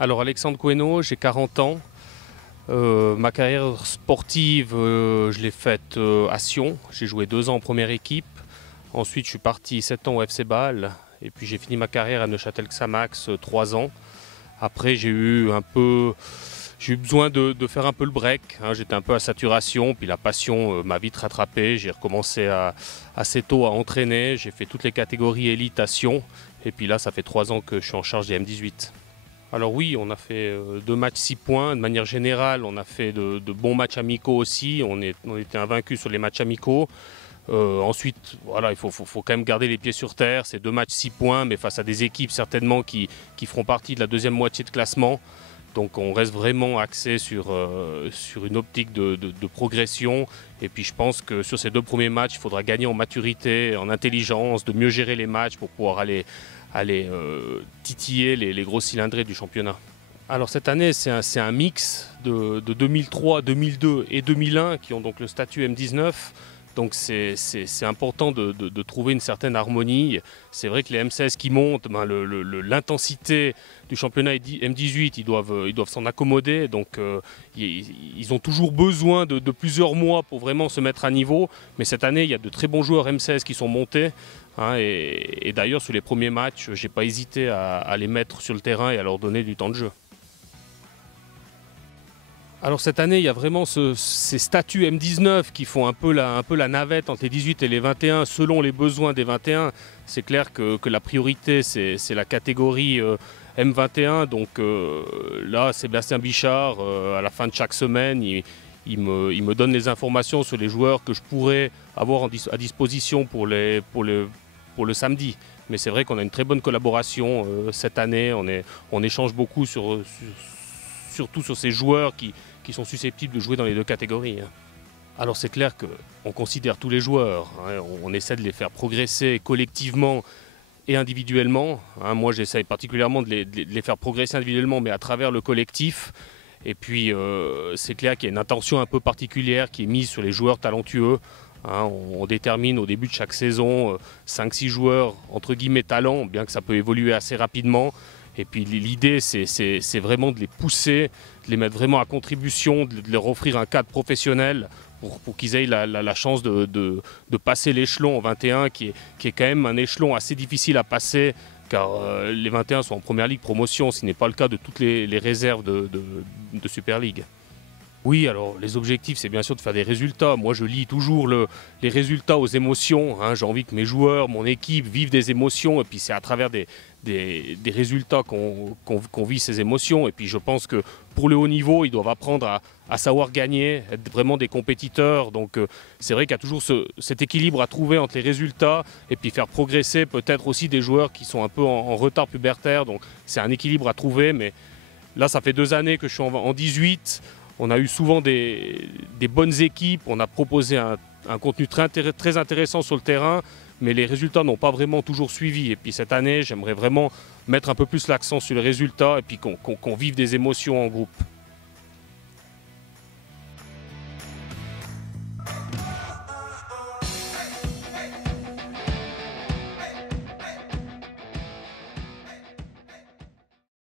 Alors Alexandre Cohenno, j'ai 40 ans. Ma carrière sportive, je l'ai faite à Sion. J'ai joué 2 ans en première équipe. Ensuite, je suis parti 7 ans au FC Bâle. Et puis j'ai fini ma carrière à Neuchâtel-Xamax 3 ans. Après, j'ai eu besoin de faire un peu le break. J'étais un peu à saturation, puis la passion m'a vite rattrapé. J'ai recommencé assez tôt à entraîner. J'ai fait toutes les catégories élite à Sion. Et puis là, ça fait 3 ans que je suis en charge des M18. Alors oui, on a fait 2 matchs 6 points. De manière générale, on a fait de bons matchs amicaux aussi. On était invaincus sur les matchs amicaux. Ensuite, voilà, il faut quand même garder les pieds sur terre. C'est 2 matchs 6 points, mais face à des équipes certainement qui feront partie de la deuxième moitié de classement. Donc on reste vraiment axé sur une optique de progression. Et puis je pense que sur ces 2 premiers matchs, il faudra gagner en maturité, en intelligence, de mieux gérer les matchs pour pouvoir aller titiller les gros cylindrés du championnat. Alors cette année, c'est un mix de 2003, 2002 et 2001 qui ont donc le statut M19. Donc c'est important de trouver une certaine harmonie. C'est vrai que les M16 qui montent, l'intensité du championnat M18, ils doivent s'en accommoder. Donc ils ont toujours besoin de plusieurs mois pour vraiment se mettre à niveau. Mais cette année, il y a de très bons joueurs M16 qui sont montés. Et d'ailleurs, sur les premiers matchs, je n'ai pas hésité à les mettre sur le terrain et à leur donner du temps de jeu. Alors cette année, il y a vraiment ces statuts M19 qui font un peu la navette entre les 18 et les 21 selon les besoins des 21. C'est clair que la priorité, c'est la catégorie M21. Donc là, Sébastien Bichard, à la fin de chaque semaine, il me donne les informations sur les joueurs que je pourrais avoir à disposition pour le samedi. Mais c'est vrai qu'on a une très bonne collaboration cette année. On échange beaucoup surtout sur ces joueurs qui sont susceptibles de jouer dans les 2 catégories. Alors c'est clair qu'on considère tous les joueurs, on essaie de les faire progresser collectivement et individuellement. Moi j'essaie particulièrement de les faire progresser individuellement, mais à travers le collectif. Et puis c'est clair qu'il y a une attention un peu particulière qui est mise sur les joueurs talentueux. On détermine au début de chaque saison 5-6 joueurs entre guillemets talents, bien que ça peut évoluer assez rapidement. Et puis l'idée, c'est vraiment de les pousser, de les mettre vraiment à contribution, de leur offrir un cadre professionnel pour qu'ils aient la chance de passer l'échelon en 21, qui est quand même un échelon assez difficile à passer, car les 21 sont en première ligue promotion, ce n'est pas le cas de toutes les réserves de Super League. Oui, alors les objectifs, c'est bien sûr de faire des résultats. Moi, je lie toujours les résultats aux émotions. J'ai envie que mes joueurs, mon équipe vivent des émotions. Et puis c'est à travers des résultats qu'on vit ces émotions. Et puis je pense que pour le haut niveau, ils doivent apprendre à savoir gagner, être vraiment des compétiteurs. Donc c'est vrai qu'il y a toujours cet équilibre à trouver entre les résultats et puis faire progresser peut-être aussi des joueurs qui sont un peu en retard pubertaire. Donc c'est un équilibre à trouver. Mais là, ça fait 2 années que je suis en 18. On a eu souvent des bonnes équipes, on a proposé un contenu très intéressant sur le terrain, mais les résultats n'ont pas vraiment toujours suivi. Et puis cette année, j'aimerais vraiment mettre un peu plus l'accent sur les résultats et puis qu'on vive des émotions en groupe.